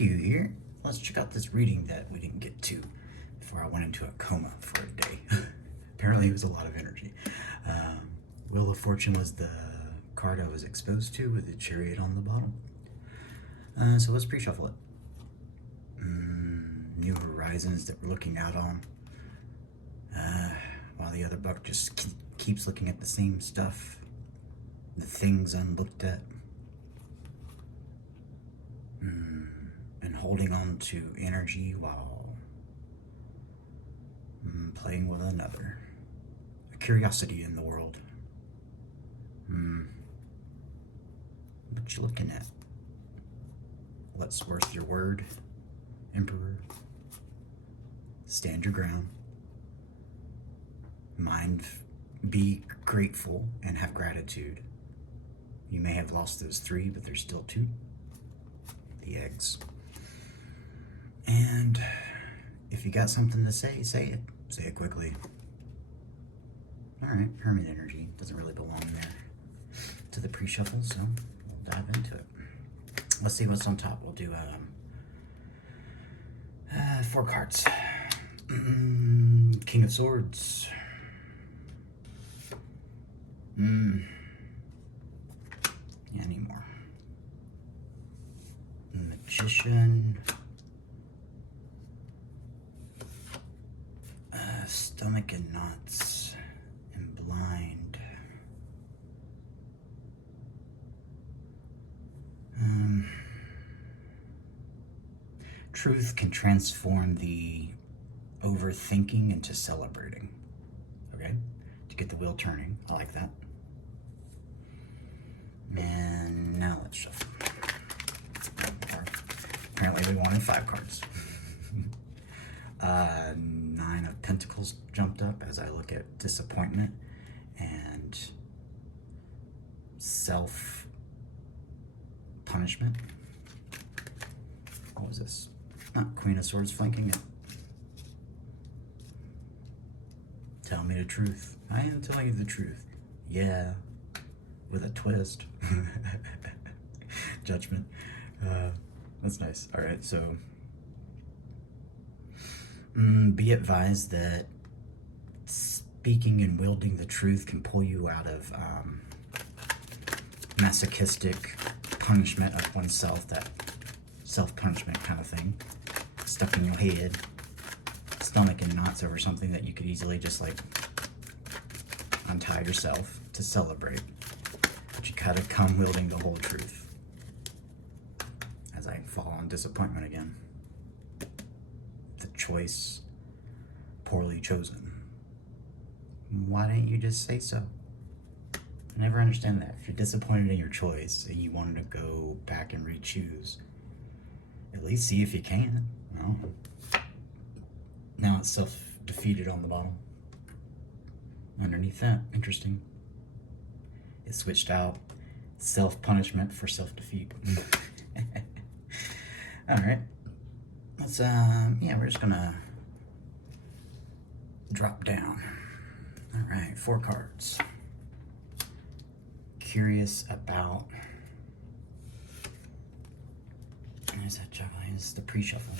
Q here. Let's check out this reading that we didn't get to before I went into a coma for a day. Apparently it was a lot of energy. Wheel of Fortune was the card I was exposed to with the Chariot on the bottom. So let's pre-shuffle it. New horizons that we're looking out on. While the other buck just keeps looking at the same stuff. The things unlooked at. And holding on to energy while playing with another. A curiosity in the world. What you looking at? What's worth your word, Emperor? Stand your ground. Mind, be grateful and have gratitude. You may have lost those 3, but there's still 2. The eggs. And if you got something to say, say it. Say it quickly. Alright, Hermit energy. Doesn't really belong there to the pre-shuffle, so we'll dive into it. Let's see what's on top. We'll do 4 cards. King of Swords. Yeah, any more. Magician. Stomach and knots. And blind. Truth can transform the overthinking into celebrating. Okay? To get the wheel turning. I like that. And now let's shuffle. Apparently we wanted 5 cards. 9 of Pentacles jumped up as I look at disappointment and self-punishment. What was this? Not Queen of Swords flanking it. Tell me the truth. I am telling you the truth. Yeah. With a twist. Judgment. That's nice. Alright, so be advised that speaking and wielding the truth can pull you out of masochistic punishment of oneself, that self-punishment kind of thing. Stuck in your head, stomach in knots over something that you could easily just like untie yourself to celebrate. But you gotta come wielding the whole truth. As I fall on disappointment again. The choice poorly chosen. Why didn't you just say so? I never understand that. If you're disappointed in your choice and you wanted to go back and re-choose, at least see if you can. No. Now it's self-defeated on the bottom. Underneath that, interesting. It switched out self-punishment for self-defeat. Alright. Let's, yeah, we're just gonna drop down. Alright, 4 cards. Curious about... Where's that juggling? This is the pre-shuffle.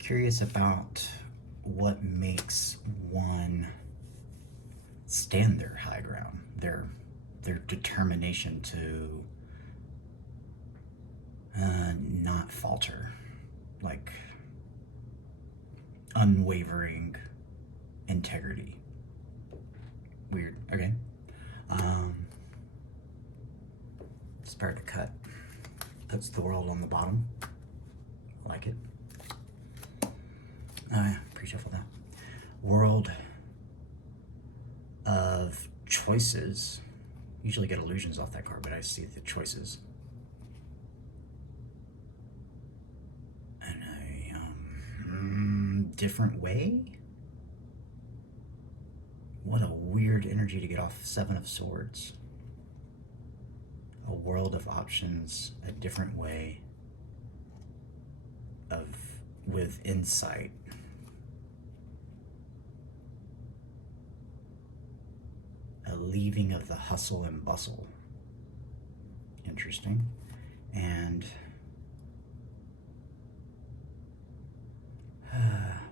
Curious about what makes one stand their high ground, their determination to not falter, like unwavering integrity. Weird. Okay. Start to cut. Puts the world on the bottom. I like it. Pre-shuffle that. World of choices. Usually get illusions off that card, but I see the choices. And a different way? What a weird energy to get off 7 of Swords. A world of options, a different way with insight. A leaving of the hustle and bustle. interesting. And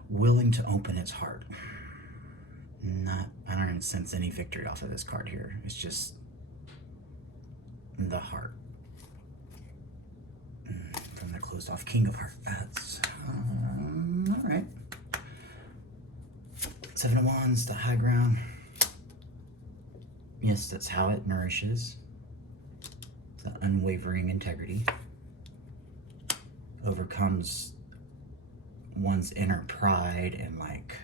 willing to open its heart. I don't even sense any victory off of this card here. It's just the heart. From the closed off King of Hearts. That's all right. Seven of Wands, the high ground. Yes, that's how it nourishes. The unwavering integrity. Overcomes one's inner pride and like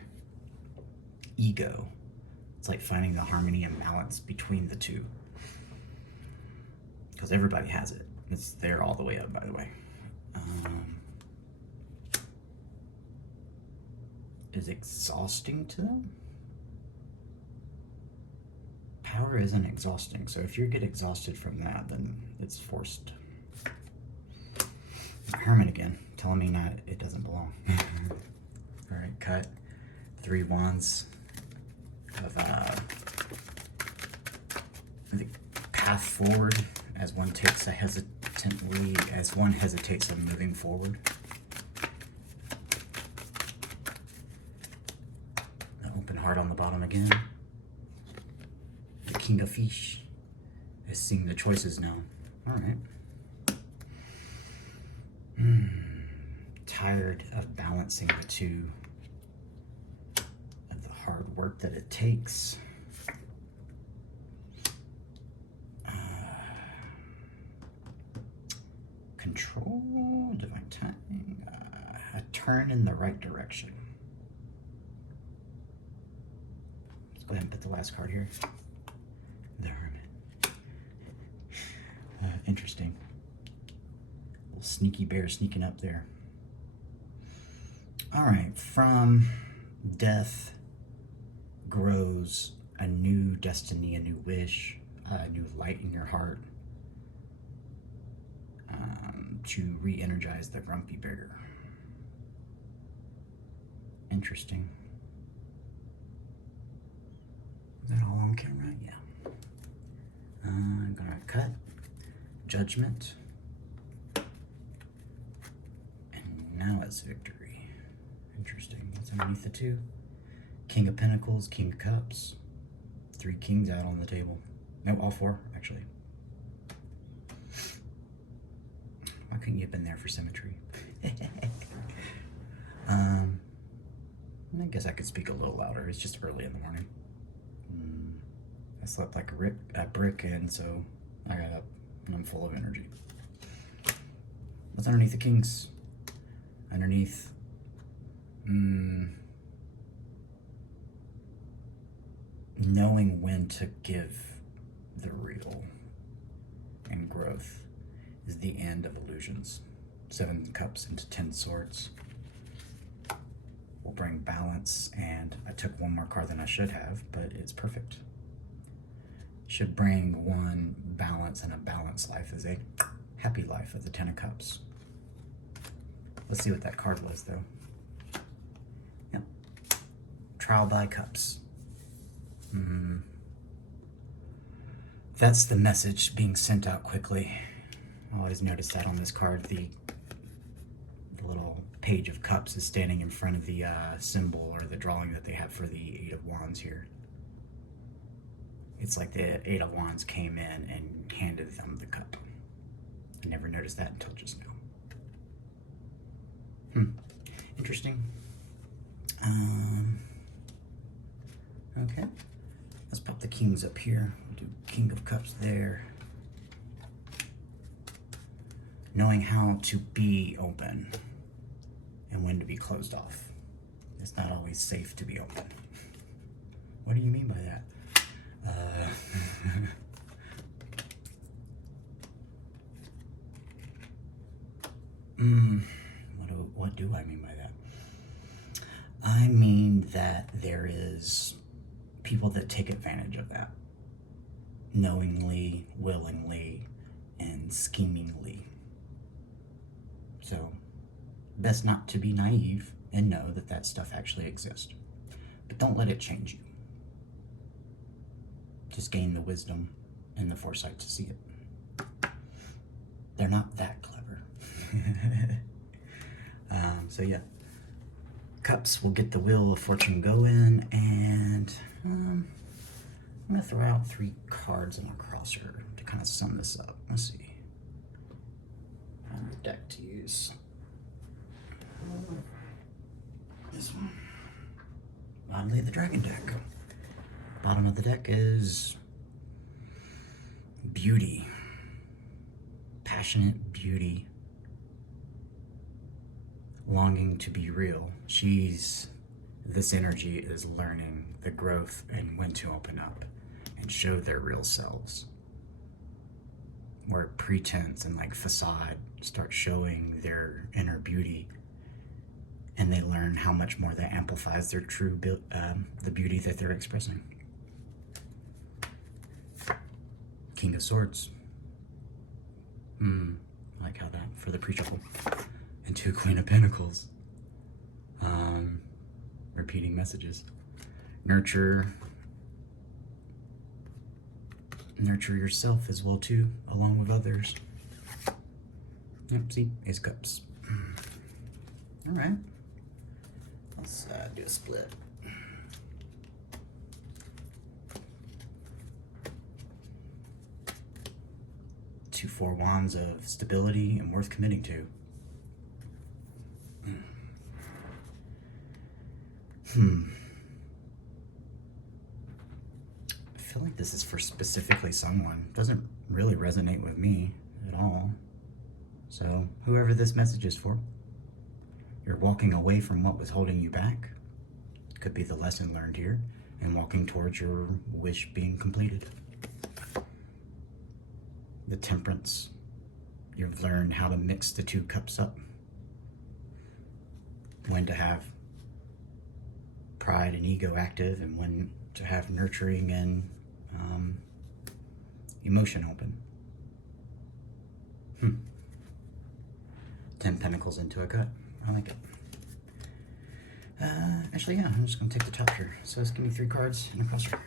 ego. It's like finding the harmony and balance between the two. Because everybody has it. It's there all the way up, by the way. Is exhausting to them? Power isn't exhausting, so if you get exhausted from that, then it's forced. Hermit again, telling me not it doesn't belong. All right, cut. 3 wands of the path forward as one takes a hesitantly, as one hesitates on moving forward. The open heart on the bottom again. The King of Fish is seeing the choices now. All right. Tired of balancing the two, of the hard work that it takes. Control, divine timing, a turn in the right direction. Let's go ahead and put the last card here. The Hermit. Interesting. Little sneaky bear sneaking up there. All right, from death grows a new destiny, a new wish, a new light in your heart. To re-energize the grumpy bear. Interesting. Is that all on camera? Yeah. I'm gonna cut. Judgment. And now it's victory. Interesting. What's underneath the two? King of Pentacles, King of Cups. 3 kings out on the table. No, all 4, actually. Why couldn't you have been there for symmetry? I guess I could speak a little louder. It's just early in the morning. I slept like a brick, and so I got up and I'm full of energy. What's underneath the kings? Underneath, knowing when to give the real and growth is the end of illusions. 7 cups into 10 swords will bring balance, and I took 1 more card than I should have, but it's perfect. Should bring 1 balance, and a balanced life is a happy life of the 10 of cups. Let's see what that card was, though. Yep. Trial by cups. That's the message being sent out quickly. I always notice that on this card. The little page of cups is standing in front of the symbol or the drawing that they have for the 8 of wands here. It's like the 8 of wands came in and handed them the cup. I never noticed that until just now. Interesting. Okay, let's pop the kings up here. We'll do King of Cups there. Knowing how to be open and when to be closed off. It's not always safe to be open. What do you mean by that? What do I mean by that? I mean that there is people that take advantage of that. Knowingly, willingly, and schemingly. So, best not to be naive and know that that stuff actually exists. But don't let it change you. Just gain the wisdom and the foresight to see it. they're not that clever. So yeah, Cups will get the Wheel of Fortune going, and I'm gonna throw out 3 cards in my crosser to kind of sum this up. Let's see. Deck to use. This one. Oddly, the Dragon deck. Bottom of the deck is beauty. Passionate beauty. Longing to be real. This energy is learning the growth and when to open up and show their real selves. Where pretense and like facade start showing their inner beauty, and they learn how much more that amplifies their true the beauty that they're expressing. King of Swords. I like how that for the pre-shuffle. And 2 Queen of Pentacles. Repeating messages. Nurture yourself as well too, along with others. Yep, see, Ace of Cups. All right, let's do a split. Two 4 Wands of stability and worth committing to. I feel like this is for specifically someone. It doesn't really resonate with me at all. So whoever this message is for, you're walking away from what was holding you back. Could be the lesson learned here, and walking towards your wish being completed. The Temperance. You've learned how to mix the 2 cups up. When to have pride and ego active, and when to have nurturing and emotion open. 10 Pentacles into a cut. I like it. Actually, yeah, I'm just going to take the top here. So let's give me 3 cards and a crosser.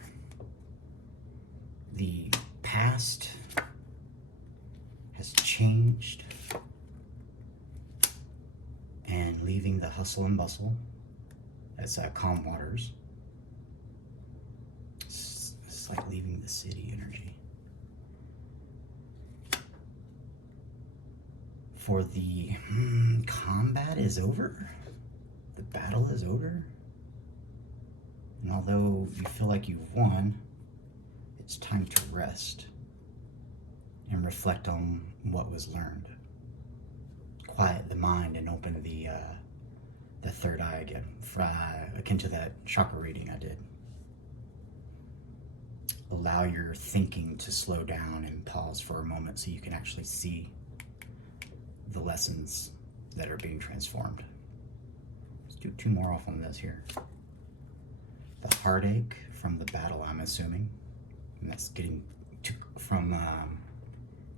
The past has changed, and leaving the hustle and bustle. That's calm waters. It's like leaving the city energy. For the combat is over. The battle is over. And although you feel like you've won, it's time to rest and reflect on what was learned. Quiet the mind and open the third eye again, akin to that chakra reading I did. Allow your thinking to slow down and pause for a moment so you can actually see the lessons that are being transformed. Let's do 2 more off on this here. The heartache from the battle, I'm assuming. And that's getting from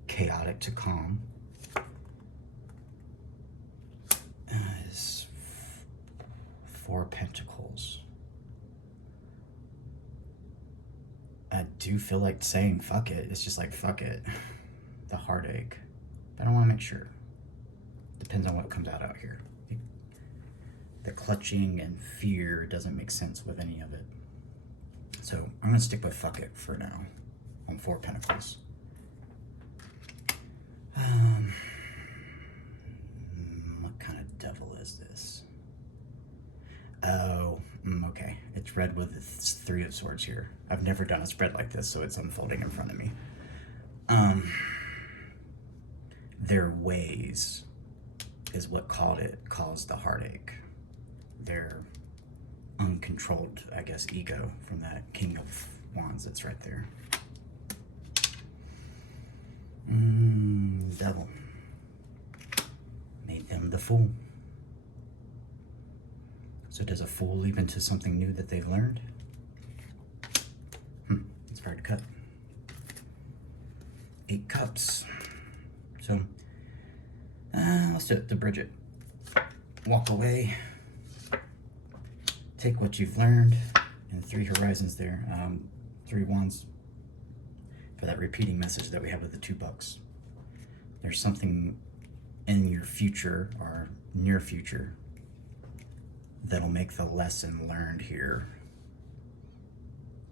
chaotic to calm. Is 4 Pentacles. I do feel like saying fuck it. It's just like fuck it. The heartache. But I want to make sure. Depends on what comes out here. The clutching and fear doesn't make sense with any of it. So I'm going to stick with fuck it for now on 4 Pentacles. What kind of devil is this? Oh, okay. It's red with 3 of Swords here. I've never done a spread like this, so it's unfolding in front of me. Their ways is what caused the heartache. Their uncontrolled, I guess, ego from that King of Wands that's right there. Devil. Made them the fool. So does a fool leap into something new that they've learned? It's hard to cut. 8 Cups. So, let's do it to bridge it. Walk away. Take what you've learned. And 3 horizons there. 3 wands for that repeating message that we have with the 2 bucks. there's something in your future or near future that'll make the lesson learned here,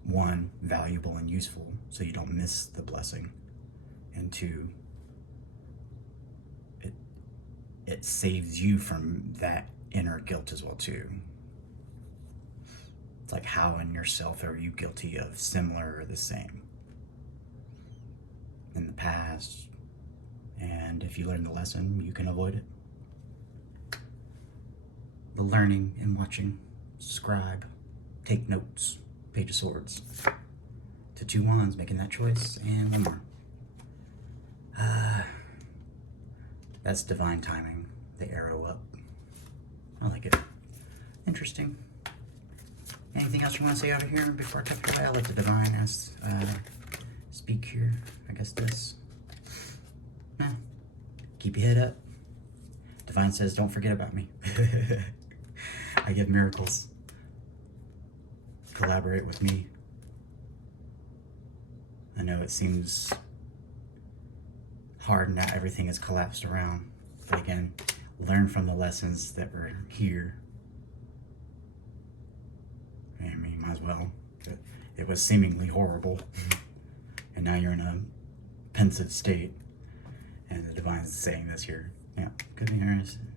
one, valuable and useful, so you don't miss the blessing, and two, it saves you from that inner guilt as well too. It's like, how in yourself are you guilty of similar or the same in the past? And if you learn the lesson, you can avoid it. The learning and watching, scribe, take notes, Page of Swords, to 2 wands, making that choice, and one more. That's divine timing, the arrow up. I like it. Interesting. Anything else you want to say out of here before I cut the I'll let the divine speak here. I guess this. No. Keep your head up. Divine says, don't forget about me. I give miracles. Collaborate with me. I know it seems hard now, everything is collapsed around. But again, learn from the lessons that were here. I mean, might as well. It was seemingly horrible. And now you're in a pensive state. And the divine's saying this here. Yeah, could be interesting.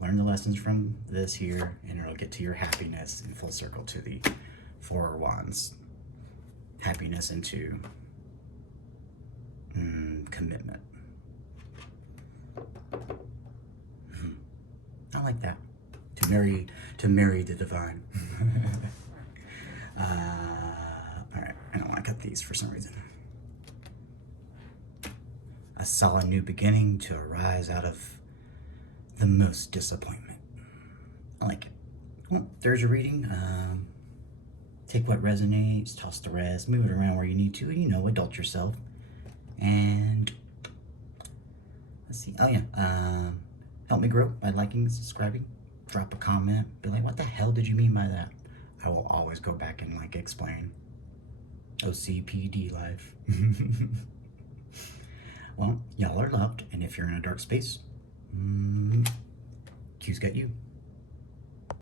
Learn the lessons from this here, and it'll get to your happiness in full circle to the 4 of Wands. Happiness into commitment. I like that. To marry the divine. Alright, I don't want to cut these for some reason. A solid new beginning to arise out of the most disappointment. I like it. Well, there's your reading. Take what resonates, toss the rest, move it around where you need to, you know, adult yourself. And let's see. Oh yeah. Help me grow by liking, subscribing, drop a comment, be like, what the hell did you mean by that? I will always go back and like explain. OCPD life. Well, y'all are loved, and if you're in a dark space, Q's got you.